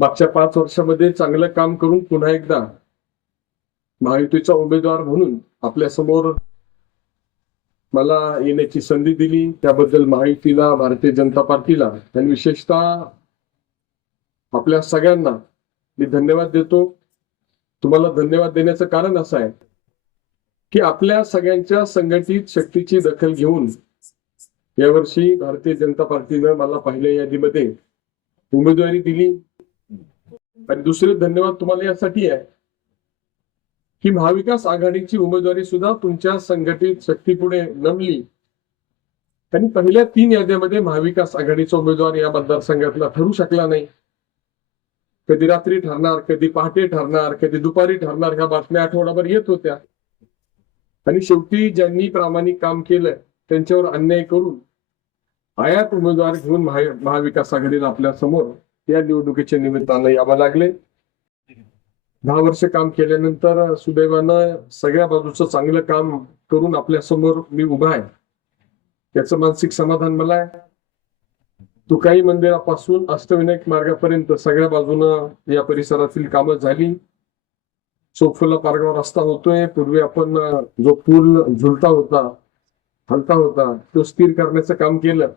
मागच्या 5 वर्षामध्ये चांगलं काम करून पुन्हा एकदा महायुतीचा उमेदवार म्हणून आपल्या समोर मला येण्याची संधी दिली, त्याबद्दल महायुतीला, भारतीय जनता पार्टीला आणि विशेषतः आपल्या सगळ्यांना मी धन्यवाद देतो. तुम्हाला धन्यवाद देण्याचं कारण असं आहे की आपल्या सगळ्यांच्या संघटित शक्तीची दखल घेऊन यावर्षी भारतीय जनता पार्टीनं मला पहिल्या यादीमध्ये उमेदवारी दिली. आणि दुसरे धन्यवाद तुम्हाला यासाठी आहे की महाविकास आघाडीची उमेदवारी सुद्धा तुमच्या संघटित शक्तीपुढे नमली आणि पहिल्या 3 याद्यामध्ये महाविकास आघाडीचा उमेदवार या मतदारसंघातला ठरू शकला नाही. कधी रात्री ठरणार, कधी पहाटे ठरणार, कधी दुपारी ठरणार, ह्या बातम्या आठवडाभर येत होत्या. आणि शेवटी ज्यांनी प्रामाणिक काम केलं त्यांच्यावर अन्याय करून आयात उमेदवार घेऊन महाविकास आघाडीला आपल्या समोर या निवडणुकीच्या निमित्तानं यावं लागले. 10 वर्ष काम केल्यानंतर सुदैवानं सगळ्या बाजूचं चांगलं काम करून आपल्या समोर मी उभा आहे, याचं मानसिक समाधान मला आहे. तुकाई मंदिरापासून अष्टविनायक मार्गापर्यंत सगळ्या बाजूनं या परिसरातील कामं झाली. चोकफुला पारगाव रस्ता होतोय. पूर्वी आपण जो पूल झुलता होता, हलता होता, तो स्थिर करण्याचं काम केलं.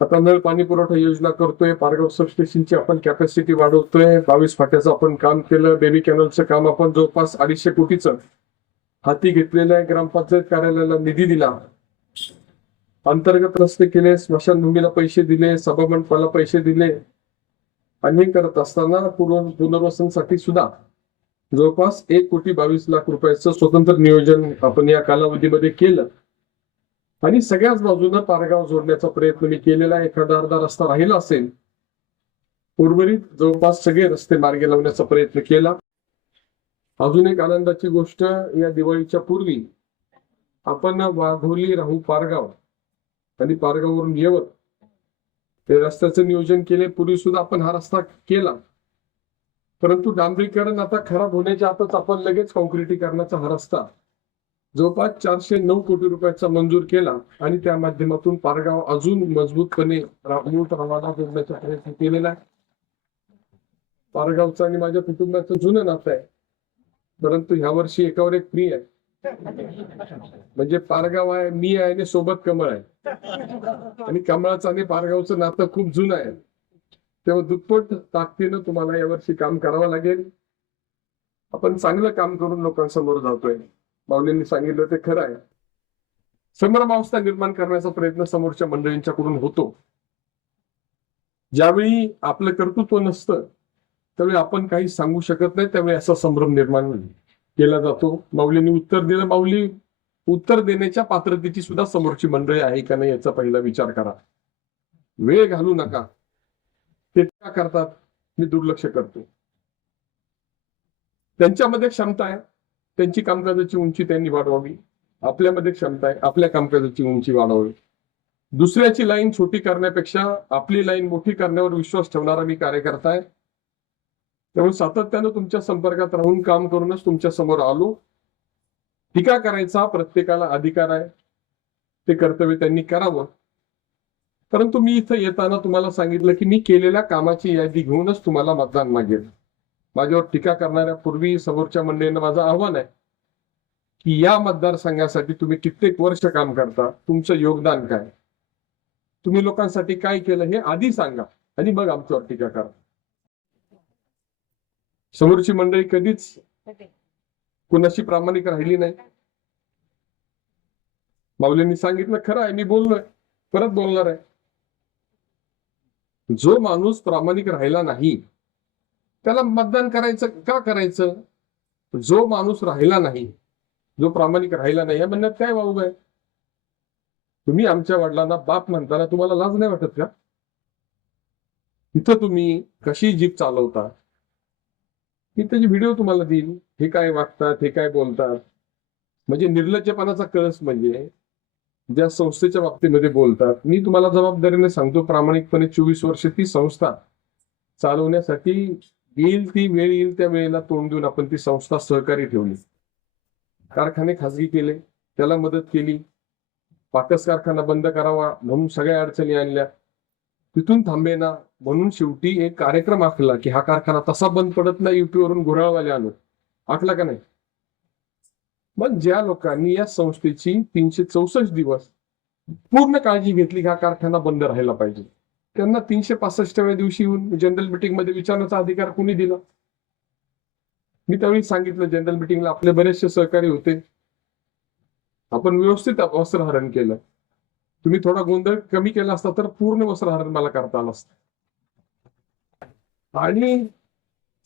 आता नळ पाणी पुरवठा योजना करतोय. पारगाव सबस्टेशनची आपण कॅपॅसिटी वाढवतोय. 22 फाट्याचं आपण काम केलं. बेबी कॅनलचं काम आपण जवळपास 250 कोटीचं हाती घेतलेलं आहे. ग्रामपंचायत कार्यालयाला निधी दिला. अंतर्गत रस्ते केले, स्मशानभूमीला पैसे दिले, सभामंडपाला पैसे दिले. आणि हे करत असताना पुनर्वसनासाठी सुद्धा जवळपास 1,22,00,000 रुपयाचं स्वतंत्र नियोजन आपण या कालावधीमध्ये केलं. आणि सगळ्याच बाजूनं पारगाव जोडण्याचा प्रयत्न मी केलेला आहे. एखादा अर्धा रस्ता राहिला असेल, उर्वरित जवळपास सगळे रस्ते मार्गी लावण्याचा प्रयत्न केला. अजून एक आनंदाची गोष्ट, या दिवाळीच्या पूर्वी आपण वाघोली, राहू, पारगाव आणि पारगाववरून येवत हे रस्त्याचं नियोजन केले. पूर्वी सुद्धा आपण हा रस्ता केला, परंतु डांबरीकरण आता खराब होण्याच्या आतच आपण लगेच कॉन्क्रिटीकरणाचा हा रस्ता जवळपास 409 कोटी रुपयाचा मंजूर केला. आणि त्या माध्यमातून पारगाव अजून मजबूतपणे रवाना जोडण्याचा प्रयत्न केलेला आहे. पारगावचं आणि माझ्या कुटुंबाचं जुनं नातं आहे, परंतु ह्या वर्षी एकावर एक फ्री आहे. म्हणजे पारगाव आहे, मी आहे आणि सोबत कमळ आहे. आणि कमळाचं आणि पारगावचं नातं खूप जुनं आहे. तेव्हा दुप्पट ताकदीनं तुम्हाला यावर्षी काम करावं लागेल. आपण चांगलं काम करून लोकांसमोर जातोय. माऊलींनी सांगितलं ते खरं आहे. संभ्रमावस्था निर्माण करण्याचा प्रयत्न समोरच्या मंडळींच्याकडून होतो. ज्यावेळी आपलं कर्तृत्व नसतं त्यावेळी आपण काही सांगू शकत नाही, त्यावेळी असा संभ्रम निर्माण केला जातो. माऊलींनी उत्तर दिलं. माऊली उत्तर देण्याच्या पात्रतेची सुद्धा समोरची मंडळी आहे का नाही याचा पहिला विचार करा. वेळ घालू नका. ते का करतात मी दुर्लक्ष करतो. त्यांच्यामध्ये क्षमता आहे, त्यांची कामकाजाची उंची त्यांनी वाढवावी. आपल्यामध्ये क्षमता आहे, आपल्या कामकाजाची उंची वाढवावी. दुसऱ्याची लाईन छोटी करण्यापेक्षा आपली लाईन मोठी करण्यावर विश्वास ठेवणारा मी कार्यकर्ता आहे. त्यामुळे सातत्यानं तुमच्या संपर्कात राहून काम करूनच तुमच्या समोर आलो. टीका करायचा प्रत्येकाला अधिकार आहे, ते कर्तव्य त्यांनी करावं. परंतु मी इथं येताना तुम्हाला सांगितलं की मी केलेल्या कामाची यादी घेऊनच तुम्हाला मतदान मागेल. माझ्यावर टीका करणाऱ्या पूर्वी समोरच्या मंडळींना माझं आव्हान आहे की या मतदारसंघासाठी तुम्ही कित्येक वर्ष काम करता, तुमचं योगदान काय, तुम्ही लोकांसाठी काय केलं हे आधी सांगा आणि मग आमच्यावर टीका करा. समोरची मंडळी कधीच कुणाशी प्रामाणिक राहिली नाही. माऊलींनी सांगितलं खरं आहे, मी बोललोय, परत बोलणार आहे. जो माणूस प्रामाणिक राहिला नाही त्याला मतदान करायचं का करायचं? जो माणूस राहिला नाही, जो प्रामाणिक राहिला नाही, या म्हणण्यात काय वावग आहे? तुम्ही आमच्या वडिलांना बाप म्हणताना तुम्हाला लाज नाही वाटत का? इथं तुम्ही कशी जीप चालवता मी त्याची व्हिडिओ तुम्हाला देईल. हे काय वागतात, हे काय बोलतात, म्हणजे निर्लज्जपणाचा कळस. म्हणजे ज्या संस्थेच्या बाबतीमध्ये बोलतात, मी तुम्हाला जबाबदारीने सांगतो प्रामाणिकपणे 24 वर्ष ती संस्था चालवण्यासाठी येईल ती वेळ येईल त्या वेळेला तोंड देऊन आपण ती संस्था सहकारी ठेवली. कारखाने खासगी केले, त्याला मदत केली. पाकस कारखाना बंद करावा म्हणून सगळ्या अडचणी आणल्या. तिथून थांबेना. म्हणून शेवटी एक कार्यक्रम आखला की हा कारखाना तसा बंद पडत नाही, युपीवरून घोराळवाले आणून आखला का नाही. मग ज्या लोकांनी या संस्थेची 364 दिवस पूर्ण काळजी घेतली की हा कारखाना बंद राहायला पाहिजे, त्यांना 365व्या दिवशी येऊन जनरल मिटिंग मध्ये विचारण्याचा अधिकार कोणी दिला? मी त्यावेळी सांगितलं, जनरल मिटिंगला आपले बरेचसे सहकारी होते, आपण व्यवस्थित वस्त्रहरण केलं. तुम्ही थोडा गोंधळ कमी केला असता तर पूर्ण वस्त्रहरण मला करता आलं असतं. आणि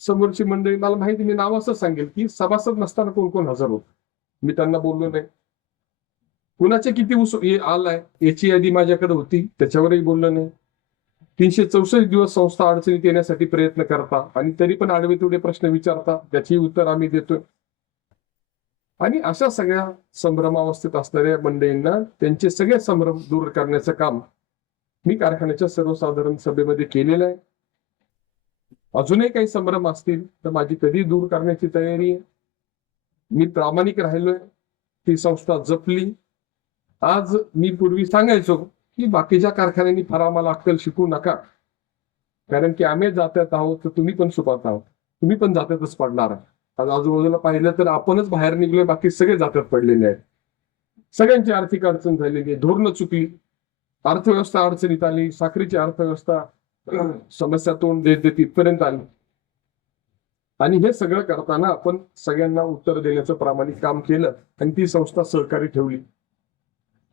समोरची मंडळी, मला माहिती, मी नाव असं सांगेल की सभासद नसताना कोण कोण हजर होत, मी त्यांना बोललो नाही. कुणाचे किती आलाय याची यादी माझ्याकडे होती, त्याच्यावरही बोललो नाही. 364 दिवस संस्था अडचणीत येण्यासाठी प्रयत्न करता आणि तरी पण आडवे तेवढे प्रश्न विचारता, त्याची उत्तर आम्ही देतोय. आणि अशा सगळ्या संभ्रमावस्थेत असणाऱ्या मंडळींना त्यांचे सगळे संभ्रम दूर करण्याचं काम मी कारखान्याच्या सर्वसाधारण सभेमध्ये केलेलं आहे. अजूनही काही संभ्रम असतील तर माझी कधी दूर करण्याची तयारी आहे. मी प्रामाणिक राहिलोय, ती संस्था जपली. आज मी पूर्वी सांगायचो की बाकीच्या कारखान्यांनी फार आम्हाला अक्कल शिकू नका, कारण की आम्ही जात्यात आहोत तर तुम्ही पण सुपात आहोत, तुम्ही पण जात्यातच पडणार आहे. आज आजूबाजूला पाहिलं तर आपणच बाहेर निघलोय, बाकी सगळे जात्यात पडलेले आहेत. सगळ्यांची आर्थिक अडचण झालेली आहे, धोरणं चुकली, अर्थव्यवस्था अडचणीत आली, साखरेची अर्थव्यवस्था समस्या तोंड देत देत इथपर्यंत आली. आणि हे सगळं करताना आपण सगळ्यांना उत्तर देण्याचं प्रामाणिक काम केलं आणि ती संस्था सहकारी ठेवली.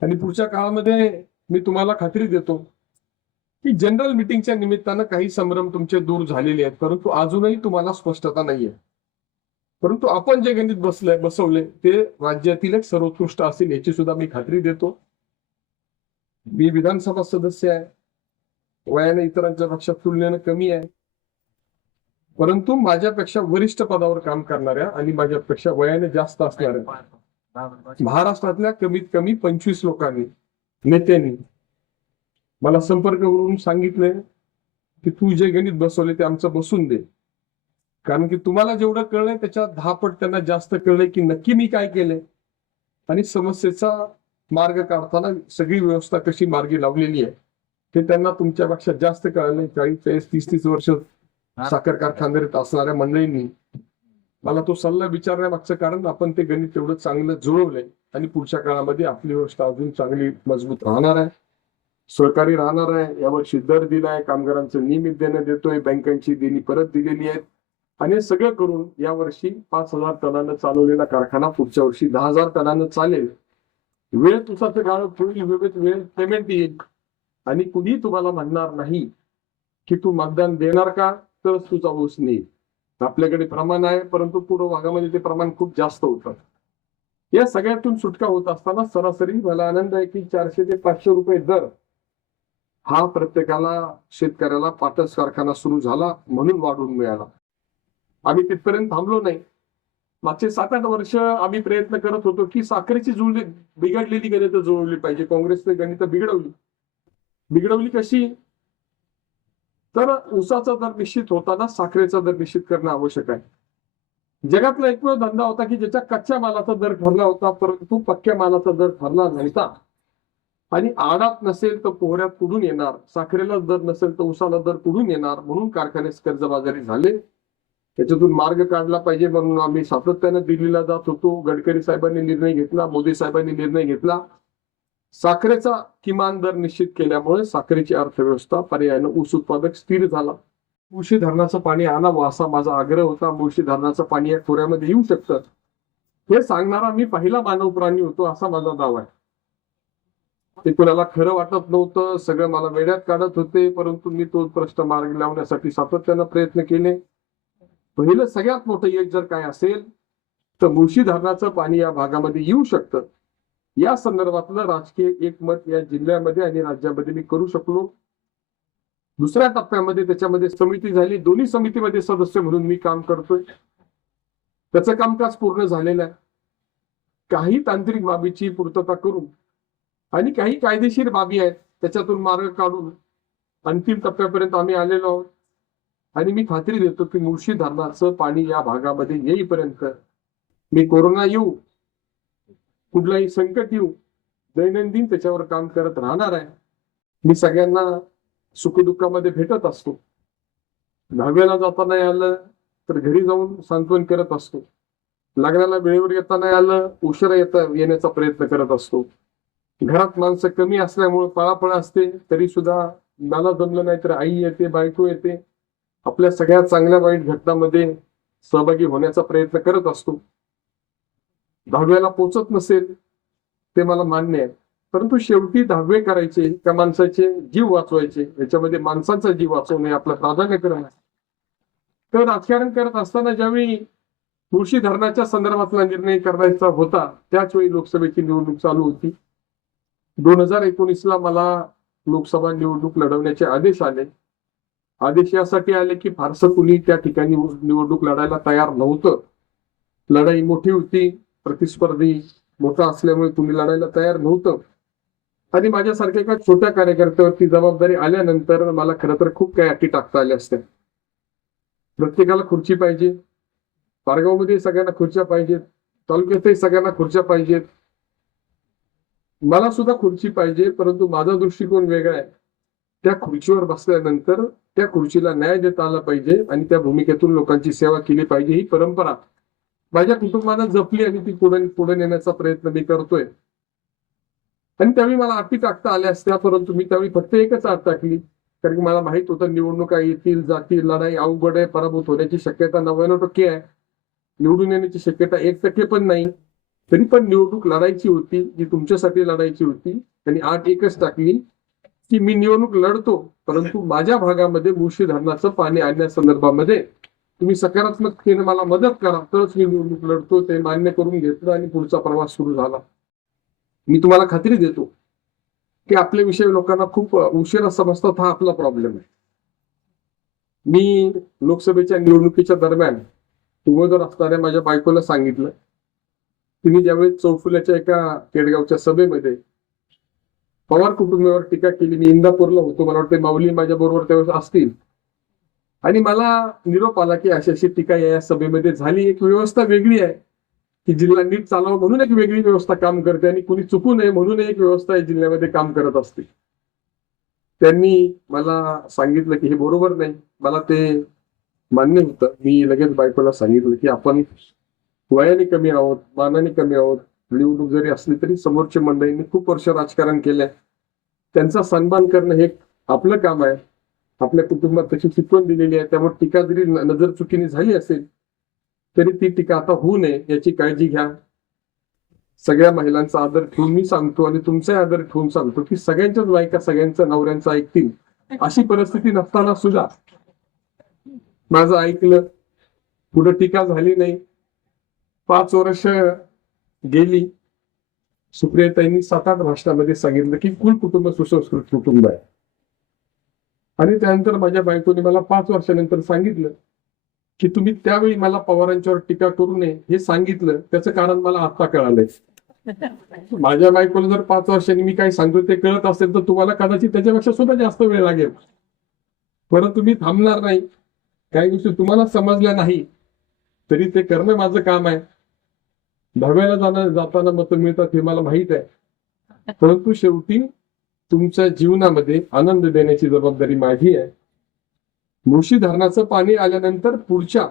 आणि पुढच्या काळामध्ये मी तुम्हाला खात्री देतो की जनरल मिटिंगच्या निमित्तानं काही संभ्रम तुमचे दूर झालेले आहेत, परंतु अजूनही तुम्हाला स्पष्टता नाहीये. परंतु आपण जे गणित बसवले ते राज्यातील एक सर्वोत्कृष्ट असेल याची सुद्धा मी खात्री देतो. मी विधानसभा सदस्य आहे, वयाने इतरांच्या पेक्षा तुलनेनं कमी आहे, परंतु माझ्यापेक्षा वरिष्ठ पदावर काम करणाऱ्या आणि माझ्यापेक्षा वयाने जास्त असणाऱ्या महाराष्ट्रातल्या कमीत कमी 25 लोकांनी, नेत्यांनी मला संपर्क करून सांगितले की तू जे गणित बसवले ते आमचं बसून दे, कारण की तुम्हाला जेवढं कळलंय त्याच्या 10 पट त्यांना जास्त कळलंय की नक्की मी काय केलंय आणि समस्येचा मार्ग काढताना सगळी व्यवस्था कशी मार्गी लावलेली आहे ते त्यांना तुमच्यापेक्षा जास्त कळलंय. 40, 30 वर्ष साखर कारखानदारीत असणाऱ्या मंडळींनी मला तो सल्ला विचारण्यामागचं कारण आपण ते गणित तेवढं चांगलं जुळवलंय आणि पुढच्या काळामध्ये आपली व्यवस्था अजून चांगली मजबूत राहणार आहे, सहकारी राहणार आहे. यावर्षी दर दिलाय, कामगारांचं नियमित देणं देतोय, बँकांची देणी परत दिलेली आहेत आणि हे सगळं करून यावर्षी 5,000 टनानं चालवलेला कारखाना पुढच्या वर्षी 10,000 टनानं चालेल. वेळ तुझाचं काळ होईल, वेळ पेमेंट येईल आणि कुणी तुम्हाला म्हणणार नाही की तू मतदान देणार का तरच तुझा ऊस नेईल. आपल्याकडे प्रमाण आहे, परंतु पूर्व भागामध्ये ते प्रमाण खूप जास्त होतं. या सगळ्यातून सुटका होत असताना सरासरी मला आनंद आहे की 400 ते 500 रुपये दर हा प्रत्येकाला, शेतकऱ्याला पाटस कारखाना सुरू झाला म्हणून वाढून मिळाला. आम्ही तिथपर्यंत थांबलो नाही. मागचे 7-8 वर्ष आम्ही प्रयत्न करत होतो की साखरेची बिघडलेली गणित जुळवली पाहिजे. काँग्रेसने गणित बिघडवली कशी, तर ऊसाचा दर निश्चित होताना साखरेचा दर निश्चित करणं आवश्यक आहे. जगातला एकमेव धंदा होता की ज्याच्या कच्च्या मालाचा दर ठरला होता, परंतु पक्क्या मालाचा दर ठरला नव्हता. आणि आडात नसेल तर पोहऱ्यात कुठून येणार, साखरेला दर नसेल तर ऊसाला दर कुठून येणार, म्हणून कारखाने कर्जबाजारी झाले. त्याच्यातून मार्ग काढला पाहिजे म्हणून आम्ही सातत्याने दिल्लीला जात होतो. गडकरी साहेबांनी निर्णय घेतला, मोदी साहेबांनी निर्णय घेतला. साखरेचा किमान दर निश्चित केल्यामुळे साखरेची अर्थव्यवस्था पर्यायानं ऊस उत्पादक स्थिर झाला. मुळशी धरणाचं पाणी आणावं असा माझा आग्रह होता. मुळशी धरणाचं पाणी या खोऱ्यामध्ये येऊ शकतं हे सांगणारा मी पहिला मानव प्राणी होतो असा माझा दावा आहे. ते कुणाला खरं वाटत नव्हतं, सगळं मला वेड्यात काढत होते, परंतु मी तो प्रश्न मार्गी लावण्यासाठी सातत्यानं प्रयत्न केले. पहिलं सगळ्यात मोठं एक जर काय असेल तर मुळशी धरणाचं पाणी या भागामध्ये येऊ शकतं या संदर्भातलं राजकीय एकमत या जिल्ह्यामध्ये आणि राज्यामध्ये मी करू शकलो. दुसऱ्या टप्प्यामध्ये त्याच्यामध्ये समिती झाली, दोन्ही समितीमध्ये सदस्य म्हणून मी काम करतोय. त्याचं कामकाज पूर्ण झालेलं आहे. काही तांत्रिक बाबीची पूर्तता करून आणि काही कायदेशीर बाबी आहेत त्याच्यातून मार्ग काढून अंतिम टप्प्यापर्यंत आम्ही आलेलो आहोत. आणि मी खात्री देतो की मुळशी धरणाचं पाणी या भागामध्ये येईपर्यंत मी कोरोना येऊ, कुठलाही संकट येऊ, दैनंदिन त्याच्यावर काम करत राहणार आहे. मी सगळ्यांना सुखदुःखामध्ये भेटत असतो. 10वीला जाता नाही आलं तर घरी जाऊन सांत्वन करत असतो. लग्नाला वेळेवर येता नाही आलं, उशिरा येण्याचा प्रयत्न करत असतो. घरात माणसं कमी असल्यामुळे पळापळ असते, तरी सुद्धा मला जमलं नाही तर आई येते, बायको येते, आपल्या सगळ्या चांगल्या वाईट घटनांमध्ये सहभागी होण्याचा प्रयत्न करत असतो. 10वीला पोचत नसेल ते मला मान्य आहे, परंतु शेवटी 10वी करायचे त्या माणसाचे जीव वाचवायचे, याच्यामध्ये माणसांचा जीव वाचवणे आपलं प्राधान्यक्रम आहे. तर राजकारण करत असताना ज्यावेळी मुळशी धरणाच्या संदर्भातला निर्णय करायचा होता, त्याच वेळी लोकसभेची निवडणूक चालू होती. 2019ला मला लोकसभा निवडणूक लढवण्याचे आदेश आले. आदेश यासाठी आले की फारसं कुणी त्या ठिकाणी निवडणूक लढायला तयार नव्हतं. लढाई मोठी होती, प्रतिस्पर्धी मोठा असल्यामुळे कुणी लढायला तयार नव्हतं. आणि माझ्यासारख्या एका छोट्या कार्यकर्त्यावरती जबाबदारी आल्यानंतर मला खरं तर खूप काही अटी टाकता आल्या असत्या. प्रत्येकाला खुर्ची पाहिजे, पारगावमध्ये सगळ्यांना खुर्च्या पाहिजेत, तालुक्यातही सगळ्यांना खुर्च्या पाहिजेत. मला सुद्धा खुर्ची पाहिजे, परंतु माझा दृष्टिकोन वेगळा आहे. त्या खुर्चीवर बसल्यानंतर त्या खुर्चीला न्याय देता आला पाहिजे आणि त्या भूमिकेतून लोकांची सेवा केली पाहिजे. ही परंपरा माझ्या कुटुंबानं जपली आणि ती पुढे नेण्याचा प्रयत्न मी करतोय. आणि त्यावेळी मला अटी टाकता आल्या असत्या, परंतु मी त्यावेळी फक्त एकच अट टाकली, कारण की मला माहित होतं निवडणुका येतील जातील, लढाई अवघड आहे, पराभूत होण्याची शक्यता 99% आहे, निवडून येण्याची शक्यता 1% पण नाही. तरी पण निवडणूक लढायची होती, जी तुमच्यासाठी लढायची होती. आणि अट एकच टाकली की मी निवडणूक लढतो, परंतु माझ्या भागामध्ये मुळशी धरणाचं पाणी आणण्यासंदर्भामध्ये तुम्ही सकारात्मकतेने मला मदत करा, तरच मी निवडणूक लढतो. ते मान्य करून घेतलं आणि पुढचा प्रवास सुरू झाला. मी तुम्हाला खात्री देतो की आपल्याविषयी लोकांना खूप उशिरा समजतात, हा आपला प्रॉब्लेम आहे. मी लोकसभेच्या निवडणुकीच्या दरम्यान उमेदवार असणाऱ्या माझ्या बायकोला सांगितलं. तिने ज्यावेळी चौफुल्याच्या एका केडगावच्या सभेमध्ये पवार कुटुंबावर टीका केली, मी इंदापूरला होतो, मला वाटतं माऊली माझ्या बरोबर त्यावेळेस असतील, आणि मला निरोप आला की अशी अशी टीका या सभेमध्ये झाली. एक व्यवस्था वेगळी आहे की जिल्हा नीट चालावं म्हणून एक वेगळी व्यवस्था काम करते, आणि कुणी चुकू नये म्हणून एक व्यवस्था या जिल्ह्यामध्ये काम करत असते. त्यांनी मला सांगितलं की हे बरोबर नाही. मला ते मान्य होतं. मी लगेच बायकोला सांगितलं की आपण वयाने कमी आहोत, मानाने कमी आहोत, निवडणूक जरी असली तरी समोरच्या मंडळींनी खूप वर्ष राजकारण केलंय, त्यांचा सन्मान करणं हे आपलं काम आहे. आपल्या कुटुंबात तशी शिकवण दिलेली आहे, त्यामुळे टीका जरी नजर चुकीने झाली असेल तरी ती टीका आता होऊ नये याची काळजी घ्या. सगळ्या महिलांचा आदर ठेवून मी सांगतो आणि तुमचाही आदर ठेवून सांगतो की सगळ्यांच्याच बायका सगळ्यांच्या नवऱ्यांचं ऐकतील. अशी परिस्थिती नसताना सुद्धा माझं ऐकलं, पुढे टीका झाली नाही. 5 वर्ष गेली. सुप्रियाताईंनी 7-8 भाषणामध्ये सांगितलं की कुल कुटुंब सुसंस्कृत कुटुंब आहे. आणि त्यानंतर माझ्या बायकोने मला 5 वर्षानंतर सांगितलं की तुम्ही त्यावेळी मला पवारांच्यावर टीका करू नये हे सांगितलं, त्याचं कारण मला आता कळालंय. माझ्या बायकोला जर 5 वर्षांनी मी काय सांगतो ते कळत असेल तर तुम्हाला कदाचित त्याच्यापेक्षा सुद्धा जास्त वेळ लागेल. परंतु मी थांबणार नाही. काही गोष्टी तुम्हाला समजल्या नाही तरी ते करणं माझं काम आहे. 10वीला जाताना मतं मिळतात हे मला माहित आहे, परंतु शेवटी तुमच्या जीवनामध्ये आनंद देण्याची जबाबदारी माझी आहे. मुळशी धरणाचं पाणी आल्यानंतर पुढच्या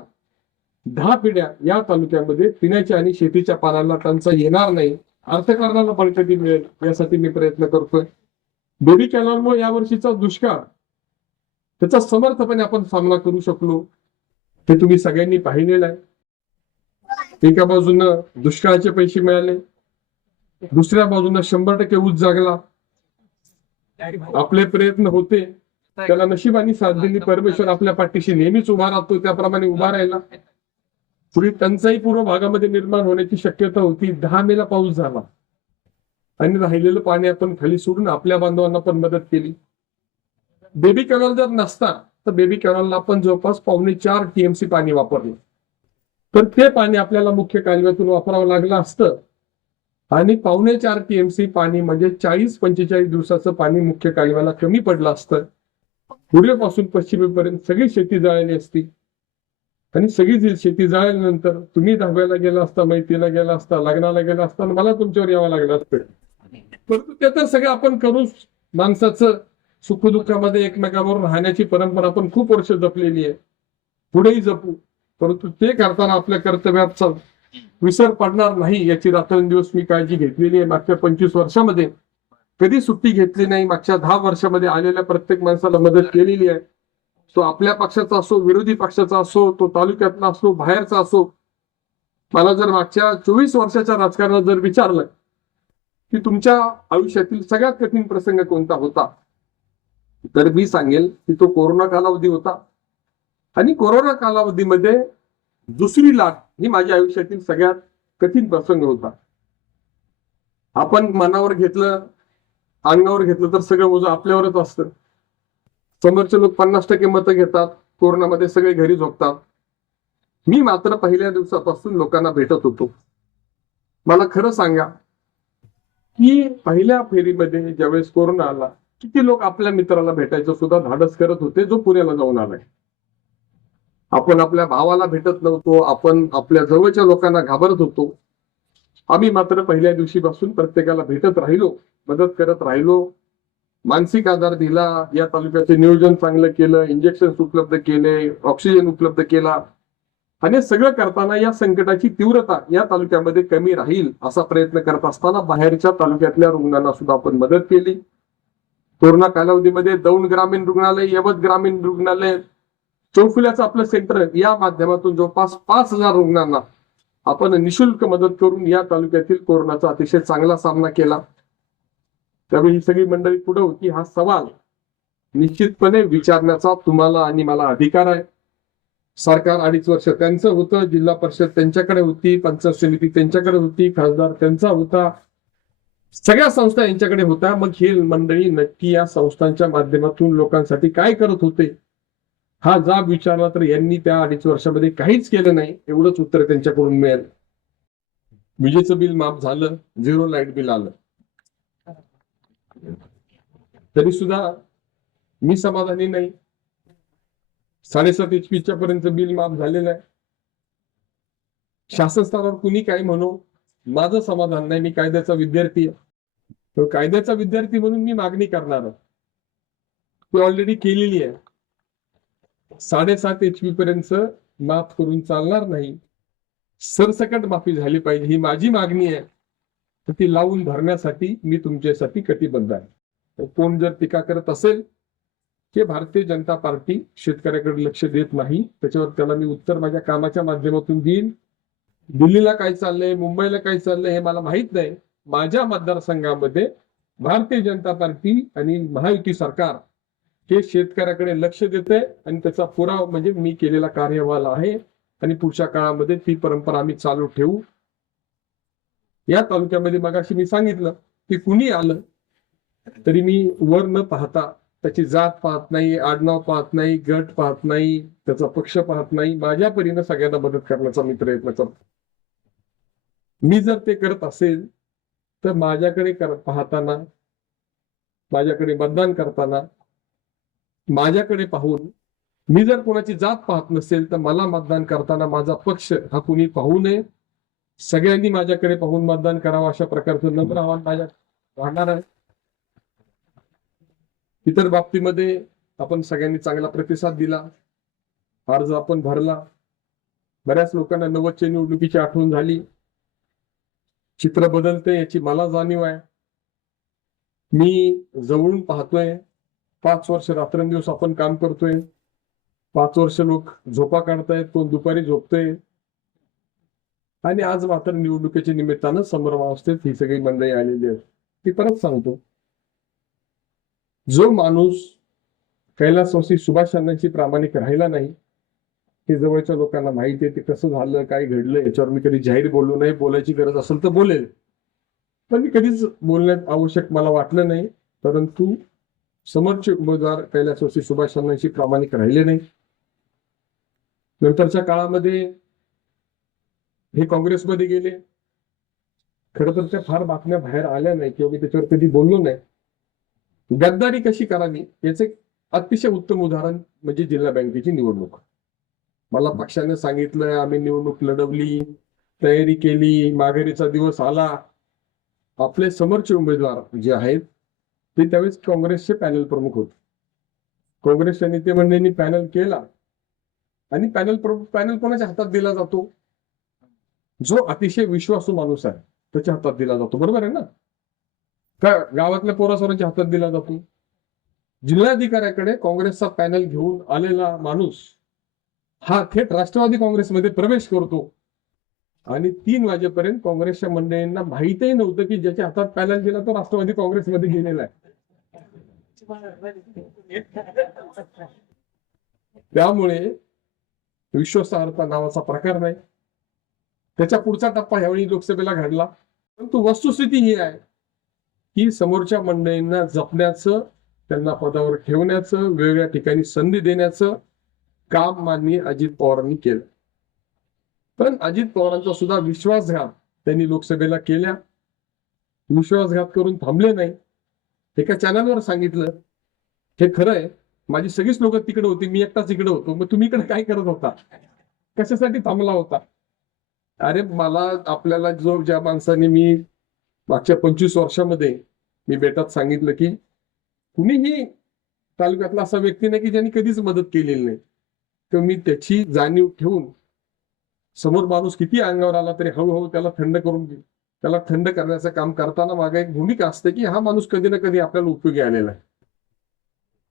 10 पिढ्या या तालुक्यामध्ये पिण्याच्या आणि शेतीच्या पाण्याला टंचाई येणार नाही, अर्थकारणाला बळकटी मिळेल यासाठी मी प्रयत्न करतोय. बेबी कॅनॉलमुळे यावर्षीचा दुष्काळ त्याचा समर्थपणे आपण सामना करू शकलो हे तुम्ही सगळ्यांनी पाहिलेलं आहे. एका बाजूनं दुष्काळाचे पैसे मिळाले, दुसऱ्या बाजूनं 100% ऊस जागला. आपले प्रयत्न होते, त्याला नशिबाने साथ दिली. परमेश्वर आपल्या पाठीशी नेहमीच उभा राहतो, त्याप्रमाणे उभा राहिला. पुढे टंचाई पूर्व भागामध्ये निर्माण होण्याची शक्यता होती. 10 मेला पाऊस झाला आणि राहिलेलं पाणी आपण खाली सोडून आपल्या बांधवांना पण मदत केली. बेबी कॅनॉल जर नसता तर बेबी कॅनॉलला आपण जवळपास 4.25 TMC पाणी वापरलं, तर ते पाणी आपल्याला मुख्य कालव्यातून वापरावं लागलं असतं. आणि 4.25 TMC पाणी म्हणजे 40-45 दिवसाचं पाणी मुख्य कालव्याला कमी पडलं असतं. पूर्वेपासून पश्चिमेपर्यंत सगळी शेती जळाली असती. आणि सगळी शेती जळाल्यानंतर तुम्ही 10वीला गेला असता, मैत्रीला गेला असता, लग्नाला गेला असता, मला तुमच्यावर यावं लागलं असतं. परंतु ते तर सगळं आपण करू. माणसाचं सुखदुःखामध्ये एकमेकांबरोबर राहण्याची परंपरा आपण खूप वर्ष जपलेली आहे, पुढेही जपू. परंतु ते करताना आपल्या कर्तव्याचा विसर पडणार नाही याची रात्रंदिवस मी काळजी घेतलेली आहे. मागच्या 25 वर्षामध्ये कधी सुट्टी घेतली नाही. मागच्या 10 वर्षामध्ये आलेल्या प्रत्येक माणसाला मदत केलेली आहे. तो आपल्या पक्षाचा असो, विरोधी पक्षाचा असो, तो तालुक्यातला असो, बाहेरचा असो. मला जर मागच्या 24 वर्षाच्या राजकारणात जर विचारलं की तुमच्या आयुष्यातील सगळ्यात कठीण प्रसंग कोणता होता, तर मी सांगेल की तो कोरोना कालावधी होता. आणि कोरोना कालावधीमध्ये दुसरी लाट ही माझ्या आयुष्यातील सगळ्यात कठीण प्रसंग होता. आपण मनावर घेतलं, अंगावर घेतलं तर सगळं ओझं आपल्यावरच असतं. समोरचे लोक 50% मतं घेतात, कोरोनामध्ये सगळे घरी झोपतात. मी मात्र पहिल्या दिवसापासून लोकांना भेटत होतो. मला खरं सांगा की पहिल्या फेरीमध्ये ज्यावेळेस कोरोना आला, किती लोक आपल्या मित्राला भेटायचं सुद्धा धाडस करत होते जो पुण्याला जाऊन आलाय. आपण आपल्या भावाला भेटत नव्हतो, आपण आपल्या जवळच्या लोकांना घाबरत होतो. आम्ही मात्र पहिल्या दिवशीपासून प्रत्येकाला भेटत राहिलो, मदत करत राहिलो, मानसिक आधार दिला, या तालुक्याचे नियोजन चांगलं केलं, इंजेक्शन उपलब्ध केले, ऑक्सिजन उपलब्ध केला. आणि सगळं करताना या संकटाची तीव्रता या तालुक्यामध्ये कमी राहील असा प्रयत्न करत असताना बाहेरच्या तालुक्यातल्या रुग्णांना सुद्धा आपण मदत केली. कोरोना कालावधीमध्ये दौंड ग्रामीण रुग्णालय, यवत ग्रामीण रुग्णालय, चौफुल्याचं आपलं सेंटर या माध्यमातून जवळपास 5,000 रुग्णांना आपण निशुल्क मदत करून या तालुक्यातील कोरोनाचा अतिशय चांगला सामना केला. त्यावेळी ही सगळी मंडळी पुढे होती. हा सवाल निश्चितपणे विचारण्याचा तुम्हाला आणि मला अधिकार आहे. सरकार 2.5 वर्ष त्यांचं होतं, जिल्हा परिषद त्यांच्याकडे होती, पंचायत समिती त्यांच्याकडे होती, खासदार त्यांचा होता, सगळ्या संस्था यांच्याकडे होत्या. मग ही मंडळी नक्की या संस्थांच्या माध्यमातून लोकांसाठी काय करत होते हा जाब विचारला तर यांनी त्या 2.5 वर्षामध्ये काहीच केलं नाही, एवढंच उत्तर त्यांच्याकडून मिळेल. विजेचं बिल माफ झालं, 0 लाईट बिल आलं, तरी सुद्धा मी समाधानी नाही. 7.5 HP पर्यंत बिल माफ झालेलं आहे. शासन स्तरावर कुणी काय म्हणू, माझं समाधान नाही. मी कायद्याचा विद्यार्थी आहे, कायद्याचा विद्यार्थी म्हणून मी मागणी करणार आहे. ती ऑलरेडी केलेली आहे. 7.5 HP पर्यंत माफ करून चालणार नाही, सरसकट माफी झाली पाहिजे, ही माझी मागणी आहे. तर ती लावून धरण्यासाठी मी तुमच्यासाठी कटिबद्ध आहे. कोण जर टीका करत असेल की भारतीय जनता पार्टी शेतकऱ्याकडे लक्ष देत नाही, त्याच्यावर त्याला मी उत्तर माझ्या कामाच्या माध्यमातून देईन. दिल्लीला काय चाललंय, मुंबईला काय चाललंय हे मला माहित नाही. माझ्या मतदारसंघामध्ये भारतीय जनता पार्टी आणि महायुती सरकार हे शेतकऱ्याकडे लक्ष देते आणि त्याचा पुरावा म्हणजे मी केलेला कार्यभाग आहे. आणि पुढच्या काळामध्ये ती परंपरा आम्ही चालू ठेवू. या तालुक्यामध्ये मगाशी मी सांगितलं की कुणी आलं तरी मी वर न पाहता, त्याची जात पाहत नाही, आडनाव पाहत नाही, गट पाहत नाही, त्याचा पक्ष पाहत नाही, माझ्या परीने सगळ्यांना मदत करण्याचा मी प्रयत्न करतो. मी जर ते करत असेल तर माझ्याकडे पाहताना, माझ्याकडे मतदान करताना, माझ्याकडे पाहून, मी जर कोणाची जात पाहत नसेल तर मला मतदान करताना माझा पक्ष हा कुणी पाहू नये. सगळ्यांनी माझ्याकडे पाहून मतदान करावं अशा प्रकारचं नम्र आव्हान माझ्या राहणार आहे. इतर बाबतीमध्ये आपण सगळ्यांनी चांगला प्रतिसाद दिला, अर्ज आपण भरला. बऱ्याच लोकांना 90च्या निवडणुकीची आठवण झाली. चित्र बदलते याची मला जाणीव आहे. मी जवळून पाहतोय. 5 वर्ष रात्रंदिवस आपण काम करतोय. 5 वर्ष लोक झोपा काढतायत, कोण दुपारी झोपतोय. आणि आज मात्र निवडणुकीच्या निमित्तानं संभ्रमावस्थेत ही सगळी मंडळी आलेली आहेत. ती परत सांगतो, जो माणूस कैलासवासी सुभाष अण्णांशी प्रामाणिक राहिला नाही हे जवळच्या लोकांना माहिती आहे. ते कसं झालं, काय घडलं याच्यावर मी कधी जाहीर बोललो नाही. बोलायची गरज असेल तर बोलेल, पण मी कधीच बोलण्यात आवश्यक मला वाटलं नाही. परंतु समोरचे उमेदवार कैलासवासी सुभाष अण्णांशी प्रामाणिक राहिले नाही. नंतरच्या काळामध्ये हे काँग्रेसमध्ये गेले. खरं तर त्या फार बातम्या बाहेर आल्या नाही किंवा मी त्याच्यावर कधी बोललो नाही. गद्दारी कशी करावी याचे अतिशय उत्तम उदाहरण म्हणजे जिल्हा बँकेची निवडणूक. मला पक्षाने सांगितलं, आम्ही निवडणूक लढवली, तयारी केली, माघारीचा दिवस आला. आपले समोरचे उमेदवार जे आहेत ते त्यावेळेस काँग्रेसचे पॅनल प्रमुख होते. काँग्रेसच्या नेते मंडळींनी पॅनल केला आणि पॅनल कोणाच्या हातात दिला जातो? जो अतिशय विश्वासू माणूस आहे त्याच्या हातात दिला जातो. बरोबर आहे ना? का गावातल्या पोरासोरांच्या हातात दिला जातो? जिल्हाधिकाऱ्याकडे काँग्रेसचा पॅनल घेऊन आलेला माणूस हा थेट राष्ट्रवादी काँग्रेसमध्ये प्रवेश करतो आणि 3 वाजेपर्यंत काँग्रेसच्या मंडळींना माहितही नव्हतं की ज्याच्या हातात पॅनल दिला तो राष्ट्रवादी काँग्रेसमध्ये गेलेला आहे. त्यामुळे विश्वासार्हता नावाचा प्रकार नाही. त्याच्या पुढचा टप्पा ह्यावेळी लोकसभेला घडला. परंतु वस्तुस्थिती ही आहे की समोरच्या मंडळींना जपण्याचं, त्यांना पदावर ठेवण्याचं, वेगवेगळ्या ठिकाणी संधी देण्याचं काम माननीय अजित पवारांनी केलं. पण अजित पवारांचा सुद्धा विश्वासघात त्यांनी लोकसभेला केल्या. विश्वासघात करून थांबले नाही. एका चॅनलवर सांगितलं, हे खरं आहे, माझी सगळीच लोक तिकडे होती, मी एकटाच इकडे होतो. मग तुम्ही इकडे काय करत होता? कशासाठी थांबला होता? अरे मला आपल्याला ज्या माणसाने मी मागच्या 25 वर्षामध्ये मी बेटात सांगितलं की कुणीही तालुक्यातला असा व्यक्ती नाही की ज्यांनी कधीच मदत केलेली नाही. तर मी त्याची जाणीव ठेवून समोर माणूस किती अंगावर आला तरी हळूहळू त्याला थंड करून त्याला थंड करण्याचं काम करताना मागे एक भूमिका असते की हा माणूस कधी ना कधी आपल्याला उपयोगी आलेला आहे.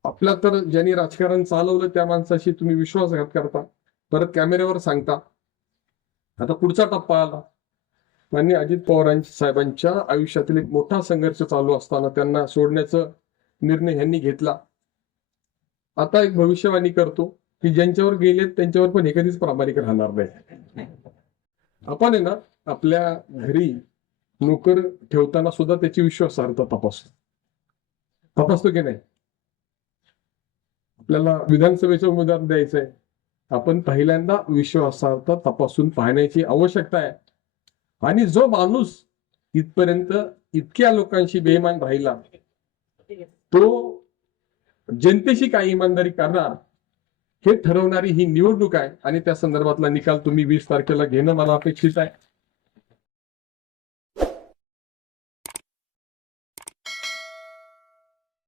आपल्या तर ज्यांनी राजकारण चालवलं त्या माणसाशी तुम्ही विश्वासघात करता, परत कॅमेऱ्यावर सांगता. आता पुढचा टप्पा आला. माननीय अजित पवार साहेबांच्या आयुष्यातील एक मोठा संघर्ष चालू असताना त्यांना सोडण्याचा निर्णय यांनी घेतला. आता एक भविष्यवाणी करतो की ज्यांच्यावर गेलेत त्यांच्यावर पण हे कधीच प्रामाणिक राहणार नाही. आपण आहे ना आपल्या घरी नोकर ठेवताना सुद्धा त्याची विश्वासार्हता तपासतो की नाही? आपल्याला विधानसभेचं उमेदवार द्यायचंय, आपण पहिल्यांदा विश्वासार्हता तपासून पाहण्याची आवश्यकता आहे. आणि जो माणूस इथपर्यंत इतक्या लोकांशी बेईमान राहिला तो जनतेशी काय इमानदारी करणार हे ठरवणारी ही निवडणूक आहे आणि त्या संदर्भातला निकाल तुम्ही 20 तारखेला घेणं मला अपेक्षित आहे.